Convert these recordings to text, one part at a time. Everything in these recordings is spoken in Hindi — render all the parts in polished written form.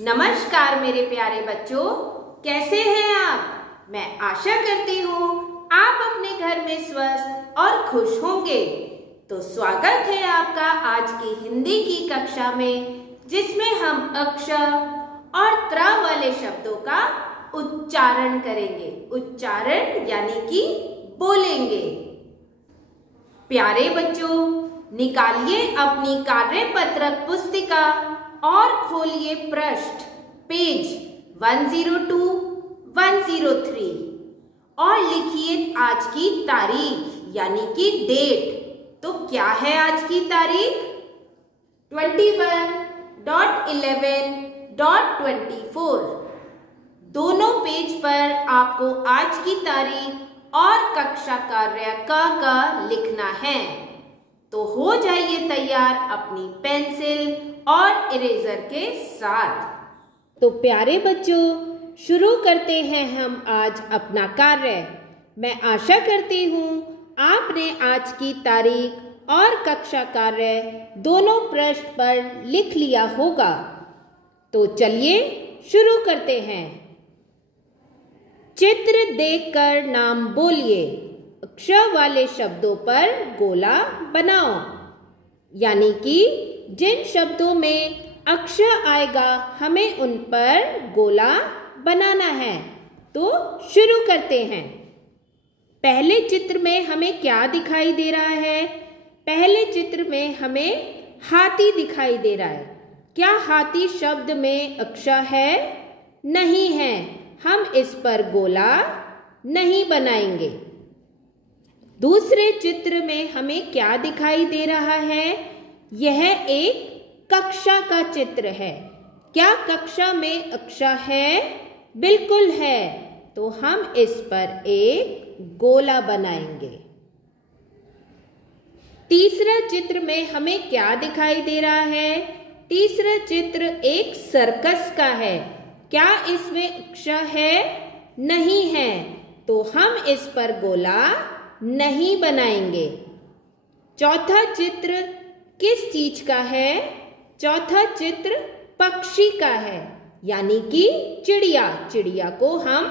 नमस्कार मेरे प्यारे बच्चों, कैसे हैं आप? मैं आशा करती हूँ आप अपने घर में स्वस्थ और खुश होंगे। तो स्वागत है आपका आज की हिंदी की कक्षा में, जिसमें हम अक्षर और त्र वाले शब्दों का उच्चारण करेंगे। उच्चारण यानी कि बोलेंगे। प्यारे बच्चों, निकालिए अपनी कार्यपत्रक पुस्तिका और खोलिए पृष्ठ पेज 102, 103 और लिखिए आज की तारीख यानी कि डेट। तो क्या है आज की तारीख? 21.11.24। दोनों पेज पर आपको आज की तारीख और कक्षा कार्य का लिखना है। तो हो जाइए तैयार अपनी पेंसिल और इरेजर के साथ। तो प्यारे बच्चों, शुरू करते हैं हम आज अपना कार्य। मैं आशा करती हूँ आपने आज की तारीख और कक्षा कार्य दोनों पृष्ठ पर लिख लिया होगा। तो चलिए शुरू करते हैं। चित्र देखकर नाम बोलिए। अक्षर वाले शब्दों पर गोला बनाओ, यानी कि जिन शब्दों में अक्षर आएगा हमें उन पर गोला बनाना है। तो शुरू करते हैं। पहले चित्र में हमें क्या दिखाई दे रहा है? पहले चित्र में हमें हाथी दिखाई दे रहा है। क्या हाथी शब्द में अक्षर है? नहीं है। हम इस पर गोला नहीं बनाएंगे। दूसरे चित्र में हमें क्या दिखाई दे रहा है? यह एक कक्षा का चित्र है। क्या कक्षा में अक्षर है? बिल्कुल है। तो हम इस पर एक गोला बनाएंगे। तीसरा चित्र में हमें क्या दिखाई दे रहा है? तीसरा चित्र एक सर्कस का है। क्या इसमें अक्षर है? नहीं है। तो हम इस पर गोला नहीं बनाएंगे। चौथा चित्र किस चीज का है? चौथा चित्र पक्षी का है, यानी कि चिड़िया। चिड़िया को हम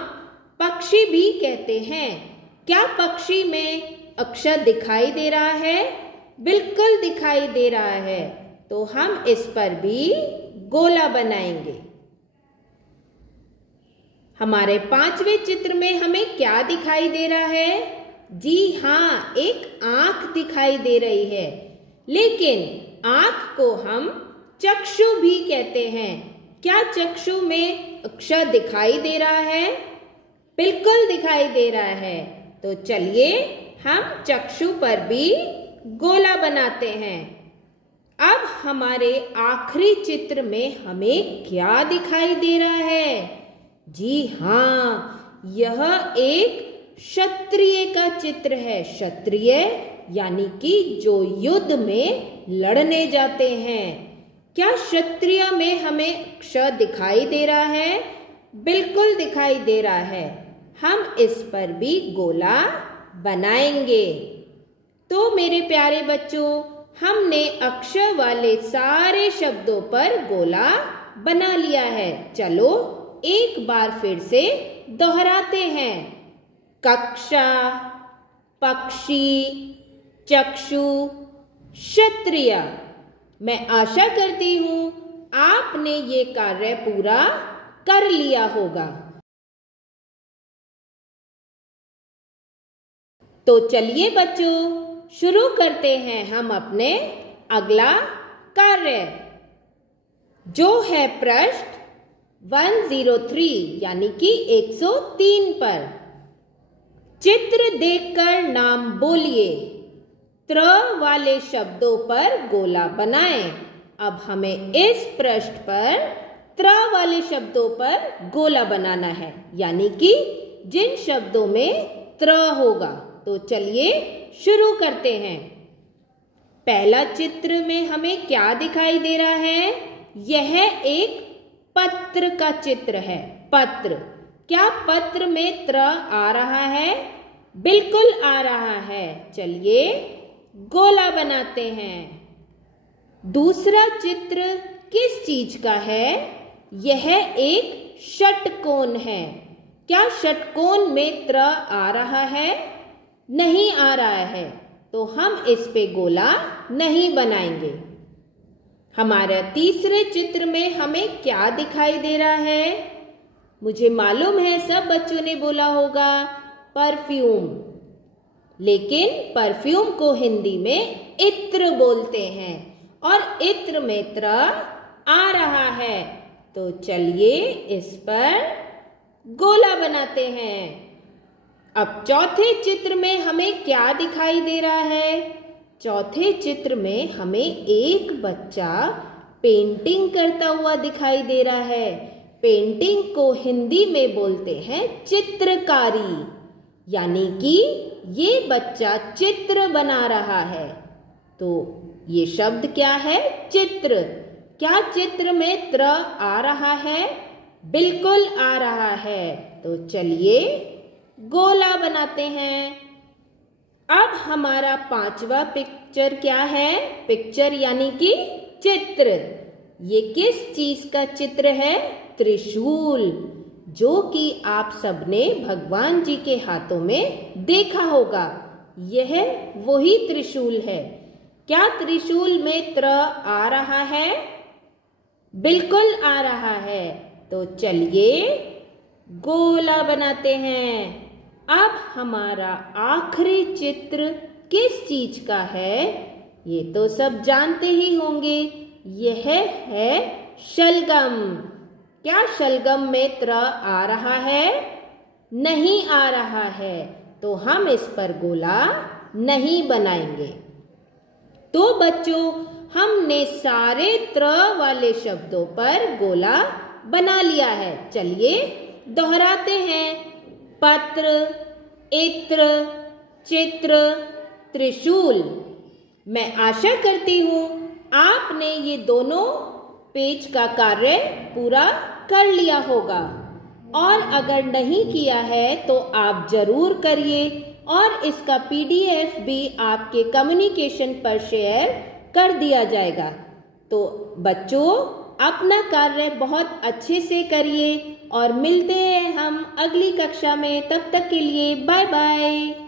पक्षी भी कहते हैं। क्या पक्षी में अक्षर दिखाई दे रहा है? बिल्कुल दिखाई दे रहा है। तो हम इस पर भी गोला बनाएंगे। हमारे पांचवें चित्र में हमें क्या दिखाई दे रहा है? जी हाँ, एक आंख दिखाई दे रही है। लेकिन आंख को हम चक्षु भी कहते हैं। क्या चक्षु में अक्षर दिखाई दे रहा है? बिल्कुल दिखाई दे रहा है। तो चलिए हम चक्षु पर भी गोला बनाते हैं। अब हमारे आखिरी चित्र में हमें क्या दिखाई दे रहा है? जी हाँ, यह एक क्षत्रिय का चित्र है। क्षत्रिय यानी कि जो युद्ध में लड़ने जाते हैं। क्या क्षत्रिय में हमें अक्षर दिखाई दे रहा है? बिल्कुल दिखाई दे रहा है। हम इस पर भी गोला बनाएंगे। तो मेरे प्यारे बच्चों, हमने अक्षर वाले सारे शब्दों पर गोला बना लिया है। चलो एक बार फिर से दोहराते हैं। कक्षा, पक्षी, चक्षु, क्षत्रिय। मैं आशा करती हूँ आपने ये कार्य पूरा कर लिया होगा। तो चलिए बच्चों, शुरू करते हैं हम अपने अगला कार्य, जो है पृष्ठ 103 यानी कि 103 पर। चित्र देखकर नाम बोलिए। त्र वाले शब्दों पर गोला बनाएं। अब हमें इस पृष्ठ पर त्र वाले शब्दों पर गोला बनाना है, यानी कि जिन शब्दों में त्र होगा। तो चलिए शुरू करते हैं। पहला चित्र में हमें क्या दिखाई दे रहा है? यह एक पत्र का चित्र है। पत्र। क्या पत्र में त्र आ रहा है? बिल्कुल आ रहा है। चलिए गोला बनाते हैं। दूसरा चित्र किस चीज का है? यह एक षटकोण है। क्या षटकोण में त्र आ रहा है? नहीं आ रहा है, तो हम इस पे गोला नहीं बनाएंगे। हमारे तीसरे चित्र में हमें क्या दिखाई दे रहा है? मुझे मालूम है सब बच्चों ने बोला होगा परफ्यूम, लेकिन परफ्यूम को हिंदी में इत्र बोलते हैं और इत्र में त्र आ रहा है, तो चलिए इस पर गोला बनाते हैं। अब चौथे चित्र में हमें क्या दिखाई दे रहा है? चौथे चित्र में हमें एक बच्चा पेंटिंग करता हुआ दिखाई दे रहा है। पेंटिंग को हिंदी में बोलते हैं चित्रकारी, यानी कि ये बच्चा चित्र बना रहा है। तो ये शब्द क्या है? चित्र। क्या चित्र में त्र आ रहा है? बिल्कुल आ रहा है। तो चलिए गोला बनाते हैं। अब हमारा पांचवा पिक्चर क्या है? पिक्चर यानी कि चित्र। ये किस चीज का चित्र है? त्रिशूल, जो कि आप सबने भगवान जी के हाथों में देखा होगा। यह वही त्रिशूल है। क्या त्रिशूल में त्र आ रहा है? बिल्कुल आ रहा है। तो चलिए गोला बनाते हैं। अब हमारा आखिरी चित्र किस चीज का है? ये तो सब जानते ही होंगे। यह है शलगम। क्या शलगम में त्र आ रहा है? नहीं आ रहा है, तो हम इस पर गोला नहीं बनाएंगे। तो बच्चों, हमने सारे त्र वाले शब्दों पर गोला बना लिया है। चलिए दोहराते हैं। पत्र, इत्र, चित्र, त्रिशूल। मैं आशा करती हूँ आपने ये दोनों पेज का कार्य पूरा कर लिया होगा, और अगर नहीं किया है तो आप जरूर करिए, और इसका PDF भी आपके कम्युनिकेशन पर शेयर कर दिया जाएगा। तो बच्चों, अपना कार्य बहुत अच्छे से करिए और मिलते हैं हम अगली कक्षा में। तब तक के लिए बाय बाय।